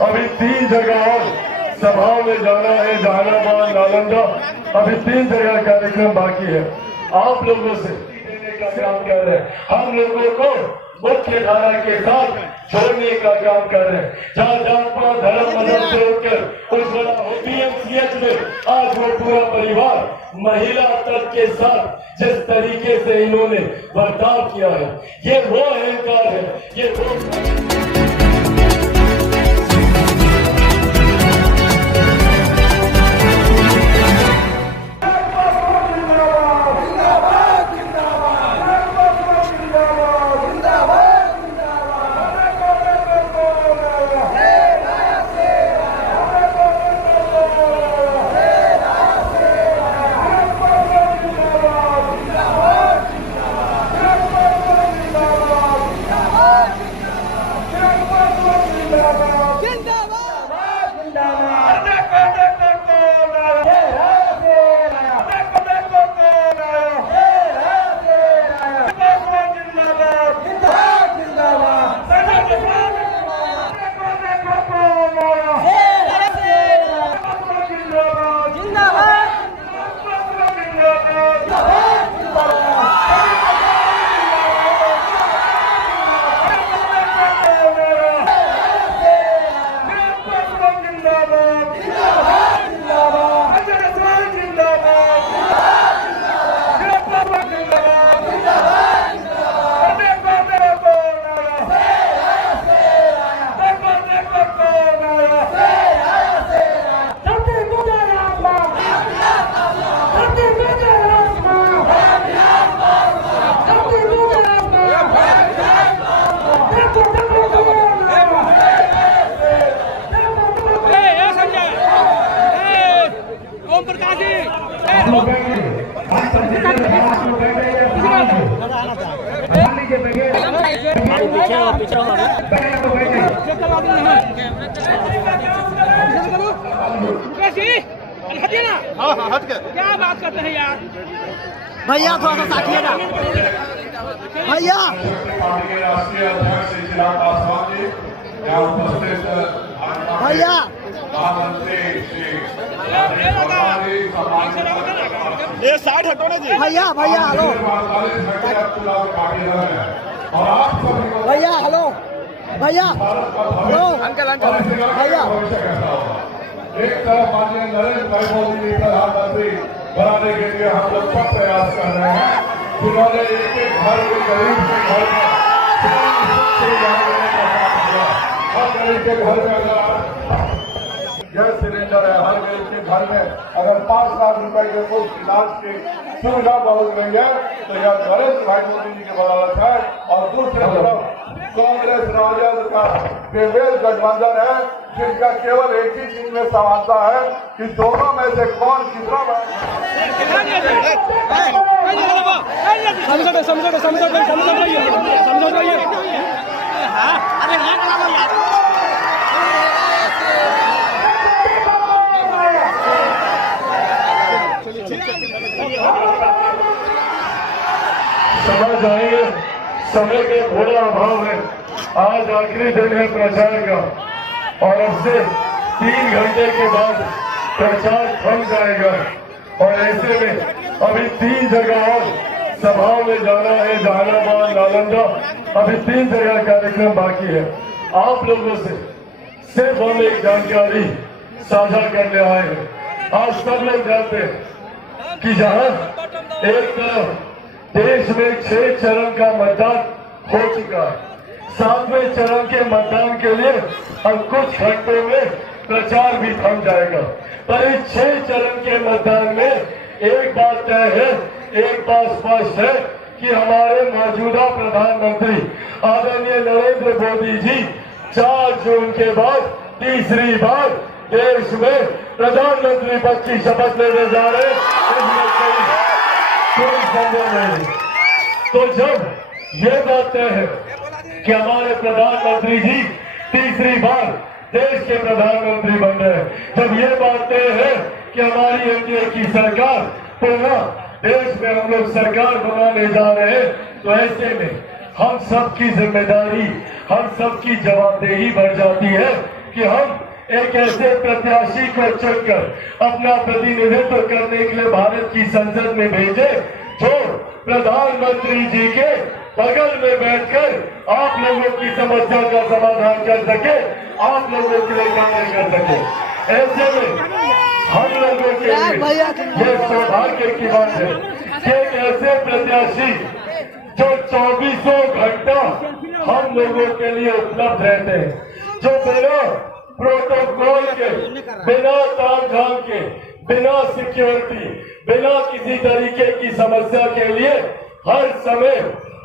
अभी 3 जगह और सभाओं में जाना है, जहानाबाद, नालंदा, अभी 3 जगह कार्यक्रम बाकी है। आप लोगों से देने का काम कर रहे हैं, हम लोगों को मुख्य धारा के साथ जोड़ने का काम कर रहे हैं। जहाँ जात पात धर्म मजहब से होकर उज्ज्वला PMCH में आज वो पूरा परिवार महिला तक के साथ जिस तरीके से इन्होंने बर्ताव किया है, ये वो अहंकार है, ये वो क्या बात करते हैं यार भैया, थोड़ा सा साथिए ना भैया। भैया ये 60 हटो ना जी। भैया हेलो भैया, हेलो भैया, हेलो अंकल भैया। एक तरफ माननीय नरेंद्र भाई मोदी जी प्रधानमंत्री बनाने के लिए हम लोग सब प्रयास कर रहे हैं। जिन्होंने एक घर के गरीब के घर में हर गरीब के घर में गैस सिलेंडर है, हर गरीब के घर में अगर 5 लाख रुपए के मुफ्त इलाज की सुविधा पहुंच गई है तो यह नरेंद्र भाई मोदी जी की बदौलत है। और दूसरी तरफ कांग्रेस राजद का बेमेल गठबंधन है, जिनका केवल एक ही चीज में समानता है कि दोनों में से कौन कितना समझ आएंगे। समय के थोड़ा अभाव है, आज आखिरी दिन है प्रचार का और अब से 3 घंटे के बाद प्रचार थम जाएगा। और ऐसे में अभी 3 जगह और सभाओं में जाना है, जहानाबाद, नालंदा, अभी 3 जगह कार्यक्रम बाकी है। आप लोगों से सिर्फ हम एक जानकारी साझा करने आए हैं। आज सब लोग जानते हैं कि जहां एक तरफ देश में 6 चरण का मतदान हो चुका है, 7वें चरण के मतदान के लिए अब कुछ घंटों में प्रचार भी थम जाएगा। पर इस 6 चरण के मतदान में एक बात तय है, एक बात स्पष्ट है कि हमारे मौजूदा प्रधानमंत्री आदरणीय नरेंद्र मोदी जी 4 जून के बाद तीसरी बार देश में प्रधानमंत्री पद की शपथ लेने जा रहे हैं। कोई संदेह नहीं। तो जब ये बात तय है कि हमारे प्रधानमंत्री जी तीसरी बार देश के प्रधानमंत्री बन रहे हैं, जब ये बात तय है कि हमारी एनडीए की सरकार पुनः देश में हम लोग सरकार बनाने जा रहे हैं, तो ऐसे में हम सबकी जिम्मेदारी, हम सबकी जवाबदेही बढ़ जाती है कि हम एक ऐसे प्रत्याशी को चुनकर अपना प्रतिनिधित्व करने के लिए भारत की संसद में भेजे जो प्रधानमंत्री जी के बगल में बैठकर आप लोगों की समस्या का समाधान कर सके, आप लोगों के लिए कार्य कर सके। ऐसे में हम लोगों के लिए यह सौभाग्य की बात है कि एक ऐसे प्रत्याशी जो 24 घंटा हम लोगों के लिए उपलब्ध रहते हैं, जो बिना प्रोटोकॉल के, बिना तामझाम के, बिना सिक्योरिटी, बिना किसी तरीके की समस्या के लिए हर समय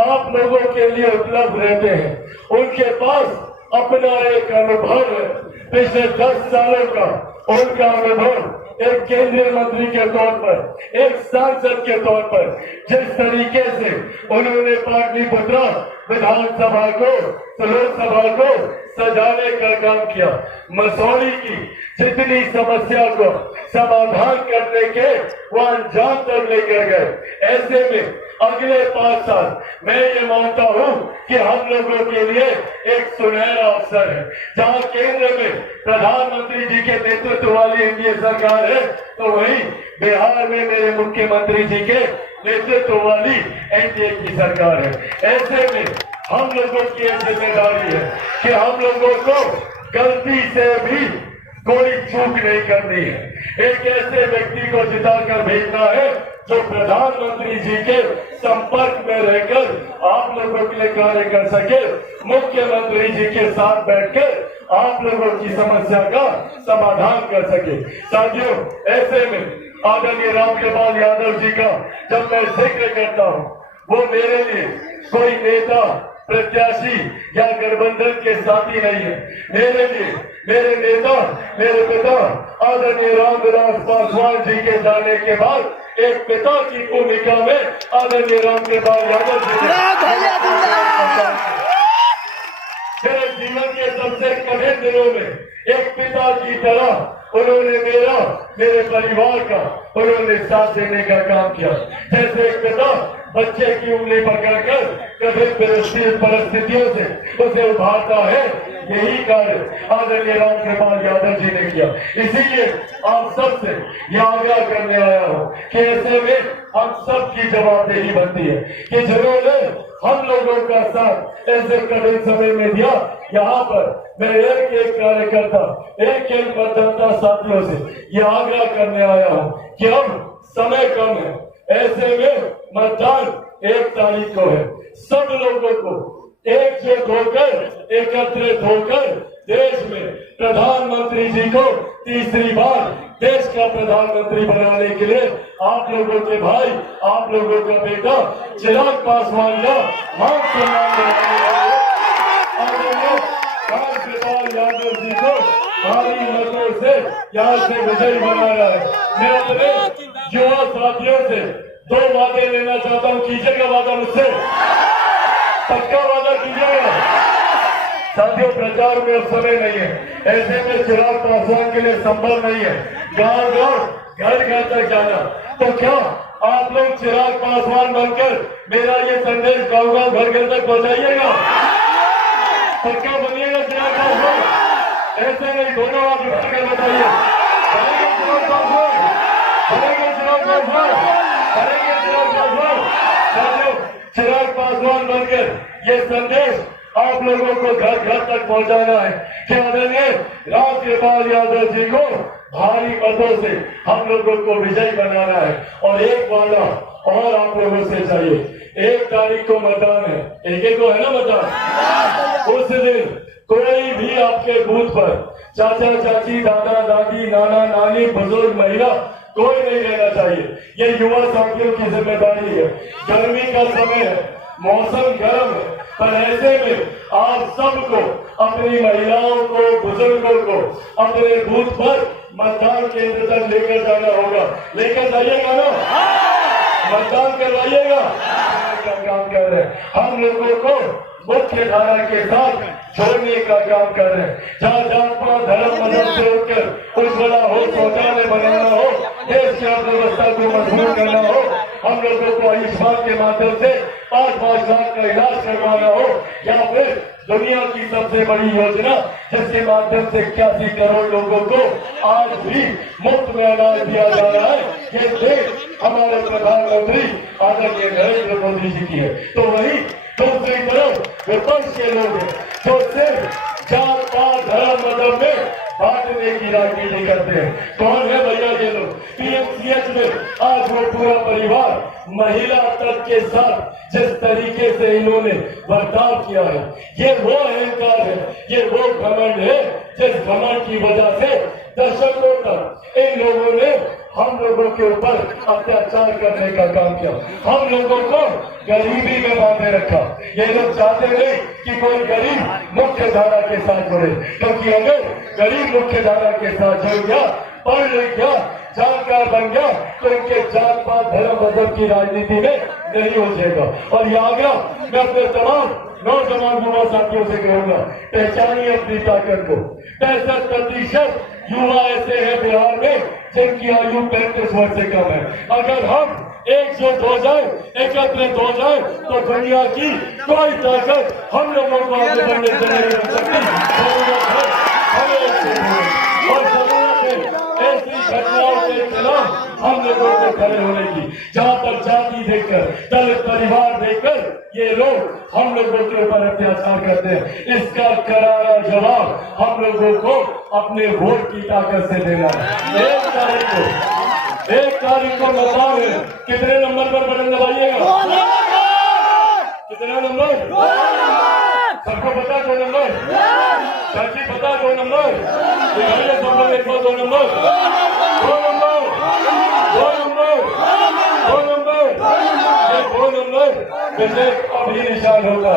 आप लोगों के लिए उपलब्ध रहते हैं। उनके पास अपना एक अनुभव है, पिछले 10 सालों का उनका अनुभव एक केंद्रीय मंत्री के तौर पर, एक सांसद के तौर पर जिस तरीके से उन्होंने पाटलिपुत्र विधानसभा को, लोकसभा को सजाने का काम किया, मसौली की जितनी समस्या को समाधान करने के वो अंजाम तक लेकर गए। ऐसे में अगले 5 साल मैं ये मानता हूँ कि हम लोगों के लिए एक सुनहरा अवसर है, जहाँ केंद्र में प्रधानमंत्री जी के नेतृत्व वाली एनडीए सरकार है, तो वहीं बिहार में मेरे मुख्यमंत्री जी के नेतृत्व वाली एनडीए की सरकार है। ऐसे में हम लोगों की एक जिम्मेदारी है कि हम लोगों को गलती से भी कोई चूक नहीं करनी है। एक ऐसे व्यक्ति को जिताकर भेजना है जो प्रधानमंत्री जी के संपर्क में रहकर आप लोगों के लिए कार्य कर सके, मुख्यमंत्री जी के साथ बैठकर आप लोगों की समस्या का समाधान कर सके। साथियों, ऐसे में आदरणीय रामकृपाल यादव जी का जब मैं जिक्र करता हूँ, वो मेरे लिए कोई नेता, प्रत्याशी या गठबंधन के साथी नहीं है। मेरे लिए मेरे नेता, मेरे पिता आदरणीय रामविलास पासवान जी के जाने के बाद एक पिता की भूमिका में आदरणीय रामकृपाल यादव जी मेरे जीवन के सबसे कठिन दिनों में एक पिता की तरह उन्होंने मेरे परिवार का उन्होंने साथ देने का काम किया। जैसे एक पिता बच्चे की उंगली पकड़कर कठिन परिस्थितियों से उसे उभारता है, यही कार्य आदरणीय रामकृपाल यादव जी ने किया। इसीलिए आप सबसे यह आग्रह करने आया हूँ कि ऐसे में हम सबकी जवाबदेही बनती है कि जिन्होंने हम लोगों का साथ ऐसे कठिन समय में दिया, यहाँ पर मैं एक कार्यकर्ता, एक मतदाता साथियों से यह आग्रह करने आया हूँ कि अब समय कम है। ऐसे में मतदान 1 तारीख को है। सब लोगों को एकजुट होकर, एकत्रित होकर देश में प्रधानमंत्री जी को तीसरी बार देश का प्रधानमंत्री बनाने के लिए आप लोगों के भाई, आप लोगों का बेटा चिराग पासवान का मान सम्मान रामकृपाल यादव जी को भारी मतों से यहाँ से विजयी बनाया है। मैं अपने युवा साथियों से 2 वादे लेना चाहता हूँ। कीजिएगा वादा मुझसे, पक्का वादा कीजिएगा। साथियों, प्रचार में अब समय नहीं है। ऐसे में चिराग पासवान के लिए संभव नहीं है गांव गांव, घर घर तक जाना। तो क्या आप लोग चिराग पासवान बनकर मेरा ये संदेश गांव गांव, घर घर तक पहुंचाइएगा? पक्का बनिएगा चिराग पासवान? ऐसे नहीं, दोनों आप कर बताइए, बनेंगे चिराग पासवान, बनेंगे चिराग पासवान, बनेंगे चिराग पासवान। साथियों, चिराग पासवान बनकर ये संदेश आप लोगों को घर घर तक पहुंचाना है कि आदरणीय रामकृपाल यादव जी को भारी मतों से हम लोगों को विजयी बनाना है। और एक वादा और आप लोगों से चाहिए, 1 तारीख को मतदान है, एक को है ना मतदान। उस दिन कोई भी आपके बूथ पर चाचा चाची, दादा दादी, नाना नानी, बुजुर्ग, महिला कोई नहीं रहना चाहिए। ये युवा साथियों की जिम्मेदारी है। गर्मी का समय है, मौसम गर्म है, पर ऐसे में आप सबको अपनी महिलाओं को, बुजुर्गों को अपने बूथ पर मतदान केंद्र तक लेकर जाना होगा। लेकर जाइएगा ना, मतदान करवाइएगा का काम कर रहे हैं। हम लोगों को मुख्य धारा के साथ जोड़ने का काम कर रहे हैं। जहाँ जात पात धर्म मजहब से उठकर उज्ज्वला हो, शौचालय बनाना हो, देश की अर्थव्यवस्था को मजबूत करना हो, हम लोगों को आयुष्मान के माध्यम से 5-5 लाख का इलाज करवाना हो, या फिर दुनिया की सबसे बड़ी योजना जिसके माध्यम से 81 करोड़ लोगों को आज भी मुफ्त में इलाज दिया जा रहा है, ये देश हमारे प्रधानमंत्री आदरणीय नरेंद्र मोदी जी की है। तो वही दूसरी तरफ विपक्ष के लोग हैं जो सिर्फ जात पात धर्म मजहब में बांटने की राजनीति करते हैं। कौन है भैया ये लोग? पीएमसीएच में आज वो पूरा परिवार महिला तक के साथ जिस तरीके से इन्होंने बर्ताव किया है, ये वो अहंकार है, ये वो घमंड है जिस घमंड की वजह से दशकों तक इन लोगों ने हम लोगों के ऊपर अत्याचार करने का काम किया, हम लोगों को गरीबी में बांधे रखा। ये लोग चाहते नहीं कि कोई गरीब मुख्य धारा के साथ जुड़े, क्योंकि अगर गरीब मुख्य धारा के साथ जुड़ गया, पढ़ लिख गया, जानकार बन गया, तो इनके जात पात धर्म मजहब की राजनीति में नहीं हो जाएगा। और ये आग्रह मैं अपने तमाम नौजवान युवा साथियों से कहूंगा, पहचानिए अपनी ताकत को। 65% युवा ऐसे हैं बिहार में जिनकी आयु 35 वर्ष से कम है। अगर हम एकजुट हो जाए, एकत्रित हो जाए, तो दुनिया की कोई ताकत हम लोगों को आगे बढ़ने से नहीं रोक सकती। जरूरत है हमें एकजुट होने और जरूरत है ऐसी घटनाओं के खिलाफ हम लोगों को खड़े होने की। जहाँ तक जाति देखकर, दलित परिवार देखकर ये लोग हम लोगों के ऊपर अत्याचार करते हैं, इसका करारा जवाब हम लोगों को अपने वोट की ताकत से देना है। 1 तारीख को मतदान है। कितने नंबर पर बटन दबाइएगा? कितना नंबर? सबको पता 2 नंबर? चाची पता 2 नंबर? दिखाइए सब लोग एक बार 2 नंबर, 2 नंबर, 2 नंबर, 2 नंबर, ये 2 नंबर विजय का भी निशान होगा।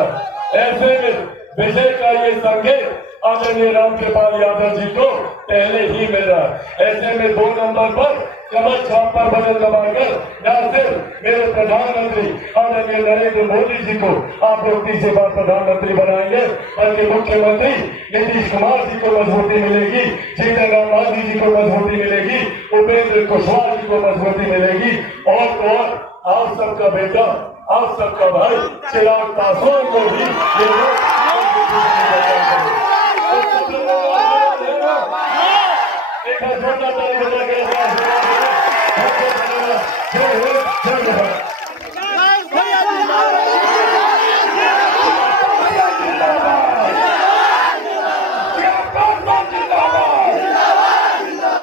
ऐसे में विजय का ये संकेत आदरणीय रामकृपाल यादव जी को पहले ही मिल रहा है। ऐसे में 2 नंबर पर कमल छाप पर बटन दबाकर न सिर्फ मेरे प्रधानमंत्री आदरणीय नरेंद्र मोदी जी को आप लोग तीसरी बार प्रधानमंत्री बनाएंगे, बल्कि मुख्यमंत्री नीतीश कुमार जी को मजबूती मिलेगी, जीतन राम मांझी जी को मजबूती मिलेगी, उपेंद्र कुशवाहा जी को मजबूती मिलेगी, और आप सबका बेटा, आप सबका भाई चिराग पासवान को भी ये लोग